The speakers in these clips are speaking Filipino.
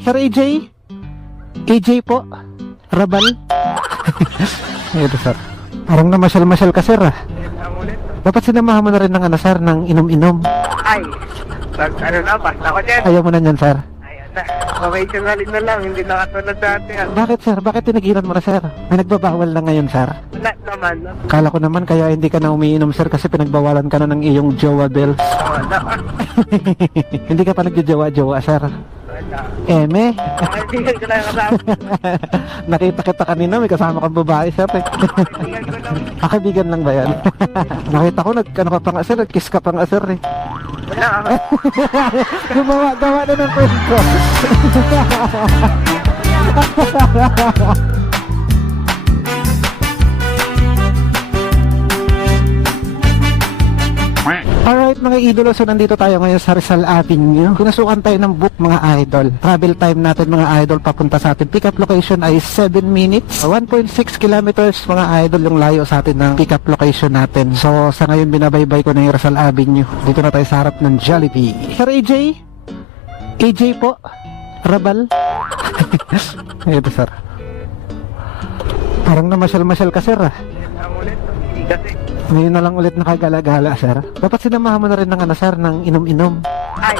Sir AJ? AJ po? Rabal? Ito sir. Parang namasyal-masyal ka sir ah. Dapat sinamahan mo na rin ng ano sir, ng inom-inom. Ay, ano na, basta ko dyan. Ayaw mo na yan sir. Ayan na, professionalin na lang, hindi na katulad dati. Bakit sir? Bakit tinigilan mo na sir? May nagbabawal na ngayon sir. Wala naman. Kala ko naman kaya hindi ka na umiinom sir kasi pinagbawalan ka na ng iyong jowa bells. Wala. Hindi ka pa nagjojowa-jowa sir. Wala. Eme, Kaibigan ko lang kasama. nakita kita kanina may kasama kang babae sir eh. Kaibigan ko lang. Kaibigan lang ba yan? Nakita ko ano ka pa nga sir, nag-kiss ka pa nga sir eh. Wala ako. Gawa na ng kwento. Alright mga idolo, so nandito tayo ngayon sa Rizal Avenue. Pinasukan tayo ng book mga idol. Travel time natin mga idol papunta sa atin. Pick up location ay 7 minutes. 1.6 kilometers mga idol yung layo sa atin ng pick up location natin. So sa ngayon binabaybay ko na yung Rizal Avenue. Dito na tayo sa harap ng Jollibee. Sir AJ? AJ po? Rabal? Ito sir. Parang namasyal-masyal ka sir ah. Ang ulit, hindi kasi. Ngayon na lang ulit nakagala-gala, sir. Dapat sinamahan mo na rin ng ano, sir, ng inom-inom. Ay,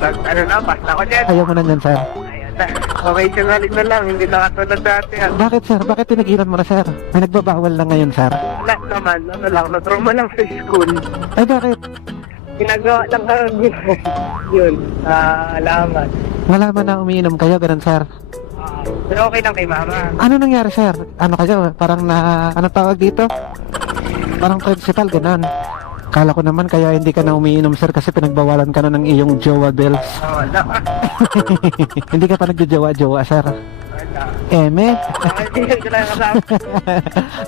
ano na, basta ko dyan. Ayaw mo na yan, sir. Ayan na, professionalin na lang, hindi na katulad dati. Bakit, sir? Bakit tinigilan mo na, sir? May nagbabawal na ngayon, sir. Wala naman, ano lang, natroma lang sa school. Ay, bakit? Ginagawa lang yun, alaman. Malaman na umiinom kayo, ganun, sir. Pero okay lang kay mama. Ano nangyari, sir? Ano kayo? Parang ano tawag dito? Parang principal, ganun. Kala ko naman kaya hindi ka na umiinom, sir, kasi pinagbawalan ka na ng iyong jowa bells. Wala. Hindi ka pa nagjojowa-jowa, sir. Wala. Eme, Kaibigan ko lang kasama.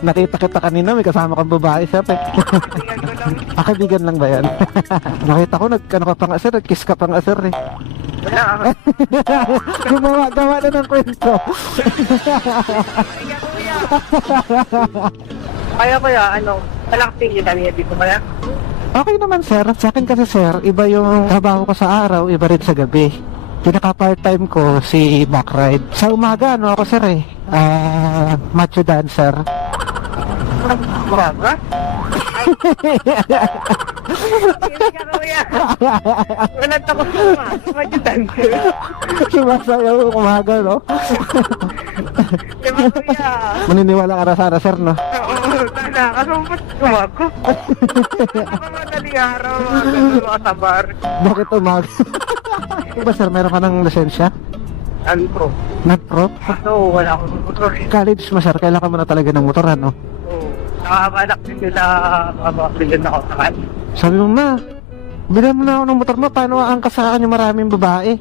nakita kita kanina may kasama kang babae, sir eh. Kaibigan ko lang. Kaibigan lang ba yan? Nakita ko ano ka pa nga sir, nag-kiss ka pa nga sir eh. Wala ako. Gawa na ng kwento. Kaya, ano, talakting kita niya dito kaya? Okay naman sir, sa akin kasi sir, iba yung trabaho ko sa araw, iba rin sa gabi. Pinaka part-time ko si backride. Sa umaga ano ako sir eh, macho dancer. Mura? Hindi ka kuya. Walang takot ko ma. Majutan ko. Sumasayaw yung umaga no? Diba kuya? Maniniwala ka na sana sir no? Oo, sana. Kasumpot ko. Ako madaling araw, mga sa bar. Bakit umaga? Diba sir, meron ka ng lisensya? Antro. Not-pro? So, wala akong motor. College mo sir, kailangan mo na talaga ng motor ano? Oo. Nakakabalak din nila mabakbilin ako sa kan. Sabi mo ma, bilhan mo na ako ng motor mo, paano aangkas sa akin yung maraming babae?